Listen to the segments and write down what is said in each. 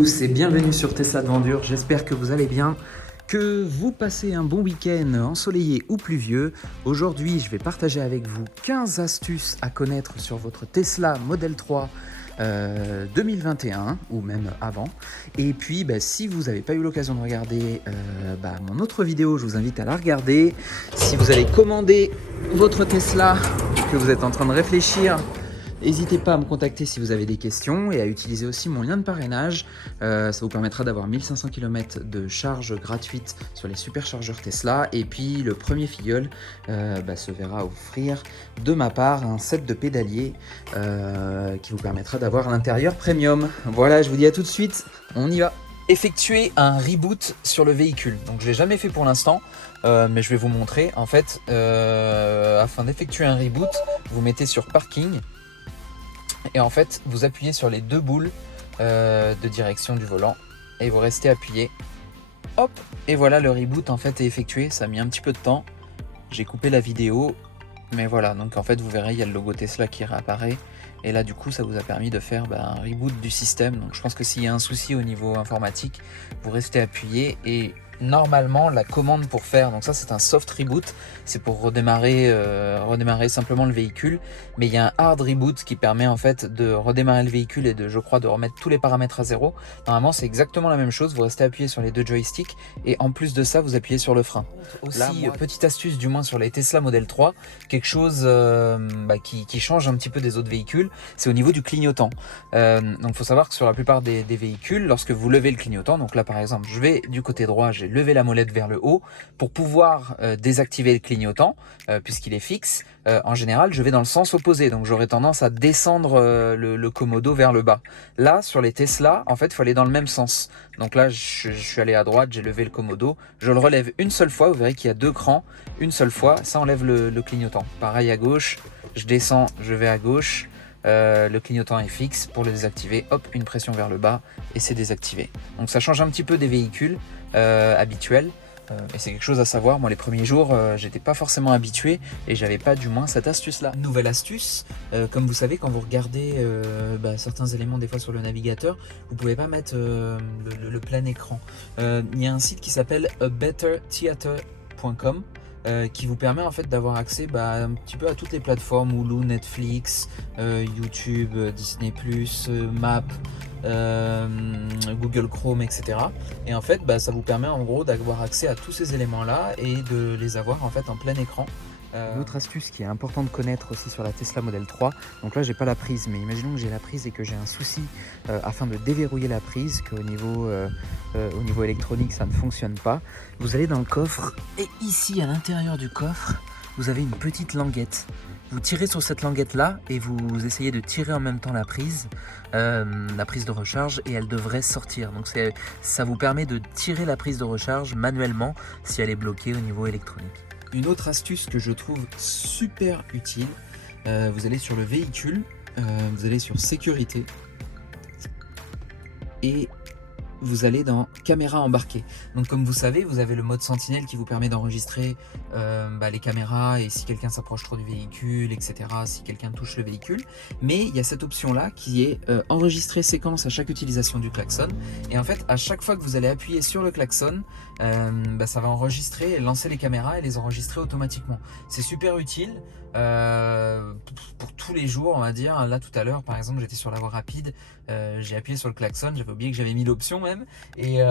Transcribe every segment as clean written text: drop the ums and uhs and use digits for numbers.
tous et bienvenue sur Tesla Aventure, j'espère que vous allez bien, que vous passez un bon week-end ensoleillé ou pluvieux. Aujourd'hui, je vais partager avec vous 15 astuces à connaître sur votre Tesla Model 3 2021 ou même avant. Et puis, si vous n'avez pas eu l'occasion de regarder mon autre vidéo, je vous invite à la regarder. Si vous allez commander votre Tesla, que vous êtes en train de réfléchir, n'hésitez pas à me contacter si vous avez des questions et à utiliser aussi mon lien de parrainage. Ça vous permettra d'avoir 1500 km de charge gratuite sur les superchargeurs Tesla. Et puis le premier filleul se verra offrir de ma part un set de pédaliers qui vous permettra d'avoir un intérieur premium. Voilà, je vous dis à tout de suite, on y va. Effectuer un reboot sur le véhicule. Donc je l'ai jamais fait pour l'instant, mais je vais vous montrer. En fait, afin d'effectuer un reboot, vous mettez sur parking. Et en fait, vous appuyez sur les deux boules de direction du volant et vous restez appuyé. Hop, et voilà, le reboot en fait est effectué. Ça a mis un petit peu de temps. J'ai coupé la vidéo, mais voilà. Donc en fait, vous verrez, il y a le logo Tesla qui réapparaît. Et là, du coup, ça vous a permis de faire un reboot du système. Donc je pense que s'il y a un souci au niveau informatique, vous restez appuyé et normalement la commande pour faire, donc ça c'est un soft reboot, c'est pour redémarrer simplement le véhicule, mais il y a un hard reboot qui permet en fait de redémarrer le véhicule et je crois de remettre tous les paramètres à zéro. Normalement c'est exactement la même chose, vous restez appuyé sur les deux joysticks et en plus de ça vous appuyez sur le frein. Aussi, petite astuce du moins sur les Tesla Model 3, quelque chose qui change un petit peu des autres véhicules, c'est au niveau du clignotant. Donc il faut savoir que sur la plupart des véhicules, lorsque vous levez le clignotant, donc là par exemple je vais du côté droit, j'ai levé la molette vers le haut pour pouvoir désactiver le clignotant puisqu'il est fixe. En général je vais dans le sens opposé, donc j'aurais tendance à descendre le commodo vers le bas. Là sur les Tesla en fait il faut aller dans le même sens, donc là je suis allé à droite, j'ai levé le commodo, je le relève une seule fois, vous verrez qu'il y a deux crans, une seule fois, ça enlève le clignotant. Pareil à gauche, je descends, je vais à gauche, le clignotant est fixe, pour le désactiver, hop, une pression vers le bas et c'est désactivé. Donc ça change un petit peu des véhicules habituels et c'est quelque chose à savoir. Moi les premiers jours j'étais pas forcément habitué et j'avais pas du moins cette astuce là. Nouvelle astuce, comme vous savez quand vous regardez certains éléments des fois sur le navigateur, vous pouvez pas mettre le plein écran. Il y a un site qui s'appelle abettertheater.com qui vous permet en fait d'avoir accès un petit peu à toutes les plateformes, Hulu, Netflix, YouTube, Disney+, Maps, Google Chrome, etc. Et en fait ça vous permet en gros d'avoir accès à tous ces éléments là et de les avoir en fait en plein écran. Une autre astuce qui est importante de connaître aussi sur la Tesla Model 3, donc là j'ai pas la prise, mais imaginons que j'ai la prise et que j'ai un souci afin de déverrouiller la prise, qu'au niveau électronique ça ne fonctionne pas. Vous allez dans le coffre et ici à l'intérieur du coffre vous avez une petite languette. Vous tirez sur cette languette là et vous essayez de tirer en même temps la prise de recharge et elle devrait sortir. Donc ça vous permet de tirer la prise de recharge manuellement si elle est bloquée au niveau électronique. Une autre astuce que je trouve super utile, vous allez sur le véhicule, vous allez sur sécurité et vous allez dans caméra embarquée. Donc comme vous savez, vous avez le mode sentinelle qui vous permet d'enregistrer les caméras et si quelqu'un s'approche trop du véhicule, etc. Si quelqu'un touche le véhicule. Mais il y a cette option là qui est enregistrer séquence à chaque utilisation du klaxon. Et en fait à chaque fois que vous allez appuyer sur le klaxon, ça va enregistrer et lancer les caméras et les enregistrer automatiquement. C'est super utile pour tous les jours, on va dire. Là tout à l'heure par exemple j'étais sur la voie rapide, j'ai appuyé sur le klaxon, j'avais oublié que j'avais mis l'option même et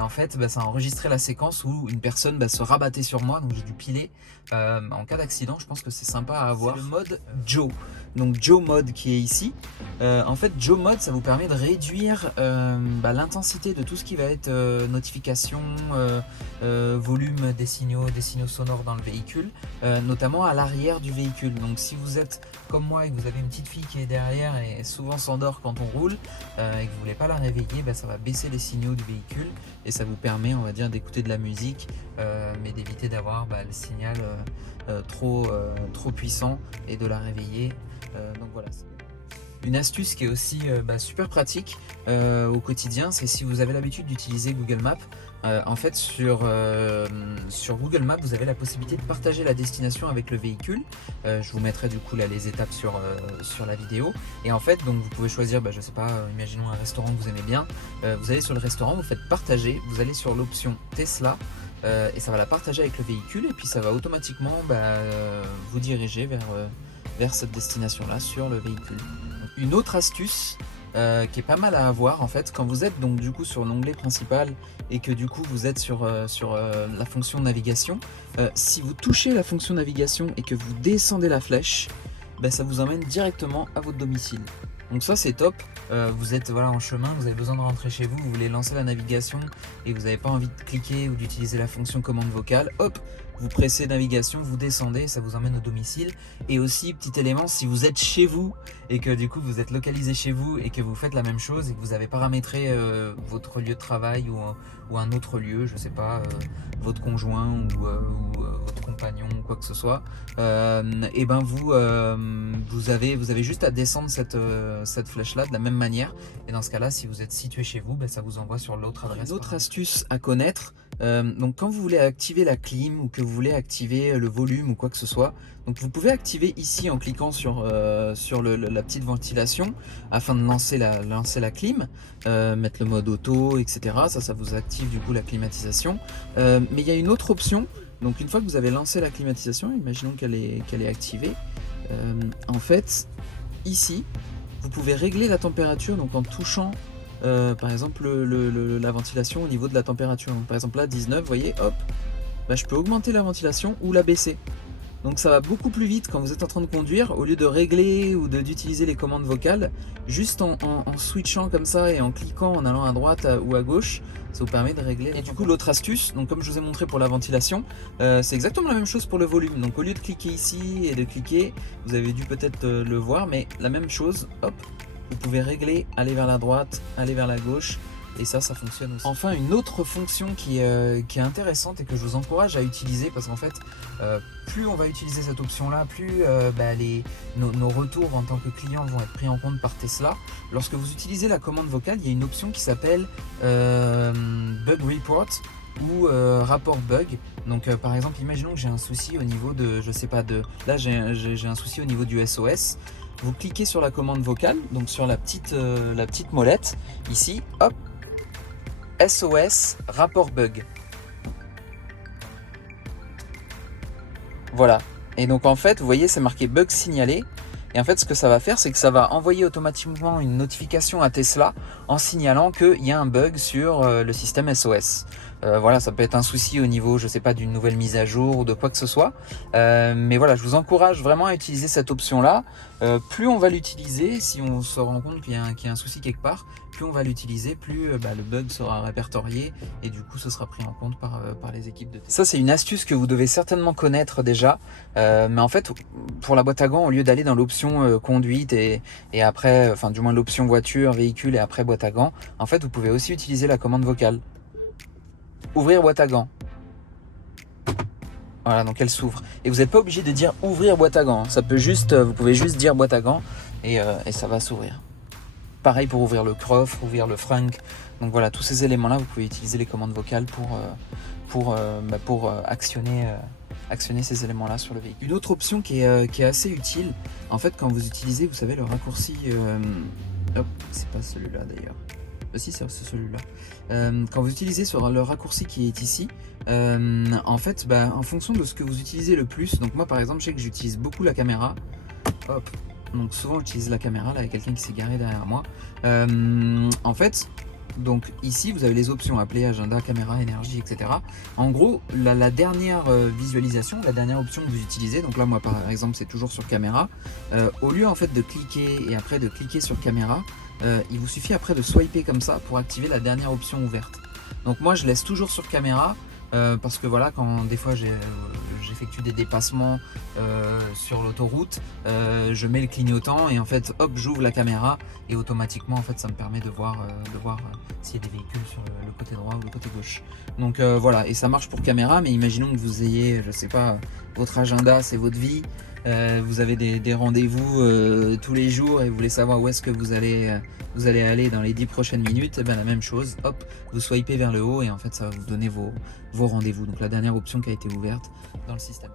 en fait ça a enregistré la séquence où une personne se rabattait sur moi, donc j'ai dû piler. En cas d'accident je pense que c'est sympa à avoir. Le mode Joe, donc Joe Mode qui est ici. En fait Joe Mode ça vous permet de réduire l'intensité de tout ce qui va être notification, volume des signaux sonores dans le véhicule, notamment à l'arrière du véhicule. Donc si vous êtes comme moi et que vous avez une petite fille qui est derrière et souvent s'endort quand on roule et que vous voulez pas la réveiller, ça va baisser les signaux du véhicule et ça vous permet, on va dire, d'écouter de la musique mais d'éviter d'avoir le signal trop puissant et de la réveiller. Donc voilà. Une astuce qui est aussi super pratique au quotidien, c'est si vous avez l'habitude d'utiliser Google Maps. En fait, sur Google Maps, vous avez la possibilité de partager la destination avec le véhicule. Je vous mettrai du coup là les étapes sur la vidéo. Et en fait, donc vous pouvez choisir, je sais pas, imaginons un restaurant que vous aimez bien. Vous allez sur le restaurant, vous faites partager, vous allez sur l'option Tesla. Et ça va la partager avec le véhicule et puis ça va automatiquement vous diriger vers cette destination-là sur le véhicule. Une autre astuce qui est pas mal à avoir en fait quand vous êtes donc du coup sur l'onglet principal et que du coup vous êtes sur la fonction navigation, si vous touchez la fonction navigation et que vous descendez la flèche, ça vous emmène directement à votre domicile. Donc ça c'est top, vous êtes en chemin, vous avez besoin de rentrer chez vous, vous voulez lancer la navigation et vous n'avez pas envie de cliquer ou d'utiliser la fonction commande vocale, hop, vous pressez navigation, vous descendez, ça vous emmène au domicile. Et aussi, petit élément, si vous êtes chez vous et que du coup vous êtes localisé chez vous et que vous faites la même chose et que vous avez paramétré votre lieu de travail ou un autre lieu, je sais pas, votre conjoint ou votre compagnon ou quoi que ce soit, et vous avez juste à descendre cette flèche là de la même manière. Et dans ce cas là, si vous êtes situé chez vous, ça vous envoie sur l'autre adresse. Une autre astuce à connaître, donc quand vous voulez activer la clim ou que vous voulez activer le volume ou quoi que ce soit, donc vous pouvez activer ici en cliquant sur la petite ventilation afin de lancer la clim, mettre le mode auto, etc. Ça vous active du coup la climatisation. Mais il y a une autre option. Donc une fois que vous avez lancé la climatisation, imaginons qu'elle est activée, en fait ici vous pouvez régler la température donc en touchant par exemple la ventilation au niveau de la température. Donc, par exemple là 19, vous voyez, hop, je peux augmenter la ventilation ou la baisser. Donc ça va beaucoup plus vite quand vous êtes en train de conduire, au lieu de régler ou d'utiliser les commandes vocales, juste en switchant comme ça et en cliquant en allant à droite ou à gauche, ça vous permet de régler. Et du coup l'autre astuce, donc comme je vous ai montré pour la ventilation, c'est exactement la même chose pour le volume. Donc au lieu de cliquer ici et de cliquer, vous avez dû peut-être le voir, mais la même chose, hop, vous pouvez régler, aller vers la droite, aller vers la gauche. Et ça fonctionne aussi. Enfin, une autre fonction qui est intéressante et que je vous encourage à utiliser, parce qu'en fait, plus on va utiliser cette option-là, plus nos retours en tant que client vont être pris en compte par Tesla. Lorsque vous utilisez la commande vocale, il y a une option qui s'appelle Bug Report ou rapport bug. Donc par exemple, imaginons que j'ai un souci au niveau de, je sais pas, là j'ai un souci au niveau du SOS. Vous cliquez sur la commande vocale, donc sur la petite molette, ici, hop, SOS, rapport bug. Voilà. Et donc en fait, vous voyez, c'est marqué bug signalé. Et en fait, ce que ça va faire, c'est que ça va envoyer automatiquement une notification à Tesla en signalant qu'il y a un bug sur le système SOS. Voilà, ça peut être un souci au niveau, je sais pas, d'une nouvelle mise à jour ou de quoi que ce soit. Mais voilà, je vous encourage vraiment à utiliser cette option-là. Plus on va l'utiliser, si on se rend compte qu'il y a un souci quelque part, plus on va l'utiliser, plus le bug sera répertorié et du coup ce sera pris en compte par les équipes de Tesla. Ça, c'est une astuce que vous devez certainement connaître déjà. Mais en fait, pour la boîte à gants, au lieu d'aller dans l'option conduite et après, enfin du moins l'option voiture, véhicule et après boîte à gants, en fait vous pouvez aussi utiliser la commande vocale. Ouvrir boîte à gants. Voilà, donc elle s'ouvre. Et vous n'êtes pas obligé de dire ouvrir boîte à gants. Ça peut juste, vous pouvez juste dire boîte à gants et ça va s'ouvrir. Pareil pour ouvrir le coffre, ouvrir le frunk. Donc voilà, tous ces éléments-là, vous pouvez utiliser les commandes vocales pour actionner ces éléments-là sur le véhicule. Une autre option qui est assez utile, en fait, quand vous utilisez, vous savez, le raccourci... hop, c'est pas celui-là d'ailleurs. Si, c'est celui-là. Quand vous utilisez sur le raccourci qui est ici, en fait, en fonction de ce que vous utilisez le plus, donc moi par exemple, je sais que j'utilise beaucoup la caméra. Hop. Donc souvent j'utilise la caméra, là il y a quelqu'un qui s'est garé derrière moi. En fait, donc ici vous avez les options appelées agenda, caméra, énergie, etc. En gros, la dernière visualisation, la dernière option que vous utilisez, donc là moi par exemple c'est toujours sur caméra, au lieu en fait de cliquer et après de cliquer sur caméra, il vous suffit après de swiper comme ça pour activer la dernière option ouverte. Donc moi je laisse toujours sur caméra parce que voilà, quand des fois j'effectue des dépassements sur l'autoroute, je mets le clignotant et en fait hop, j'ouvre la caméra et automatiquement en fait ça me permet de voir s'il y a des véhicules sur le côté droit ou le côté gauche. Donc voilà, et ça marche pour caméra, mais imaginons que vous ayez, je sais pas, votre agenda, c'est votre vie. Vous avez des rendez-vous tous les jours et vous voulez savoir où est-ce que vous allez aller dans les 10 prochaines minutes, et bien la même chose, hop, vous swipez vers le haut et en fait ça va vous donner vos rendez-vous. Donc la dernière option qui a été ouverte dans le système.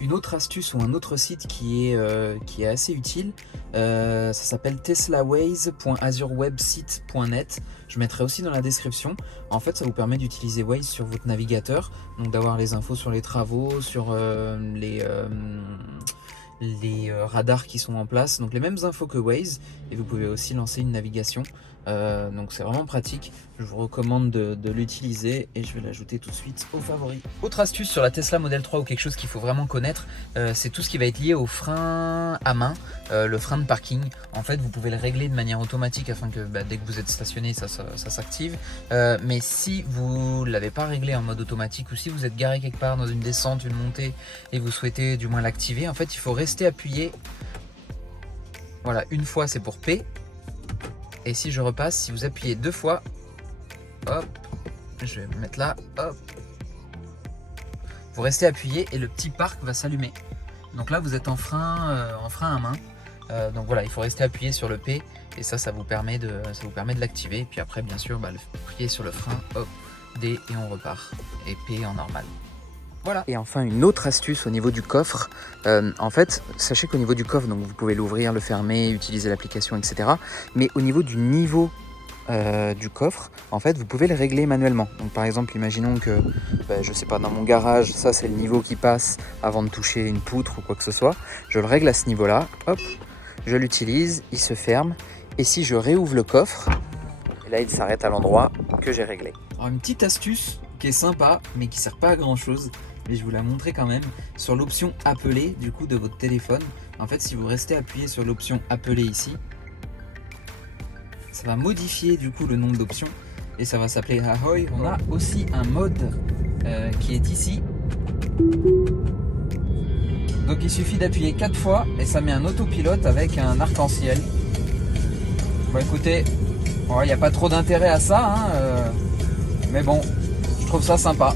Une autre astuce ou un autre site qui est assez utile, ça s'appelle teslaways.azurewebsite.net. Je mettrai aussi dans la description. En fait, ça vous permet d'utiliser Waze sur votre navigateur, donc d'avoir les infos sur les travaux, sur les radars qui sont en place, donc les mêmes infos que Waze, et vous pouvez aussi lancer une navigation. Donc c'est vraiment pratique, je vous recommande de l'utiliser et je vais l'ajouter tout de suite aux favoris. Autre astuce sur la Tesla Model 3 ou quelque chose qu'il faut vraiment connaître, c'est tout ce qui va être lié au frein à main, le frein de parking. En fait vous pouvez le régler de manière automatique afin que dès que vous êtes stationné ça s'active, mais si vous ne l'avez pas réglé en mode automatique ou si vous êtes garé quelque part dans une descente, une montée et vous souhaitez du moins l'activer, en fait il faut rester appuyé. Voilà, une fois c'est pour P. Et si je repasse, si vous appuyez 2 fois, hop, je vais me mettre là, hop, vous restez appuyé et le petit parc va s'allumer. Donc là, vous êtes en frein à main. Donc voilà, il faut rester appuyé sur le P et ça vous permet de l'activer. Et puis après, bien sûr, appuyer sur le frein, hop, D et on repart. Et P en normal. Voilà. Et enfin une autre astuce au niveau du coffre, en fait sachez qu'au niveau du coffre, donc vous pouvez l'ouvrir, le fermer, utiliser l'application, etc. Mais au niveau du niveau du coffre, en fait vous pouvez le régler manuellement. Donc par exemple imaginons que je sais pas, dans mon garage, ça c'est le niveau qui passe avant de toucher une poutre ou quoi que ce soit. Je le règle à ce niveau là, hop, je l'utilise, il se ferme et si je réouvre le coffre, là il s'arrête à l'endroit que j'ai réglé. Alors une petite astuce qui est sympa mais qui sert pas à grand chose, mais je vous la montrer quand même, sur l'option appeler du coup de votre téléphone. En fait si vous restez appuyé sur l'option appeler ici, ça va modifier du coup le nom de l'option et ça va s'appeler Ahoy. On a aussi un mode qui est ici, donc il suffit d'appuyer 4 fois et ça met un autopilote avec un arc-en-ciel. Bon écoutez, il n'y a pas trop d'intérêt à ça, mais bon, je trouve ça sympa.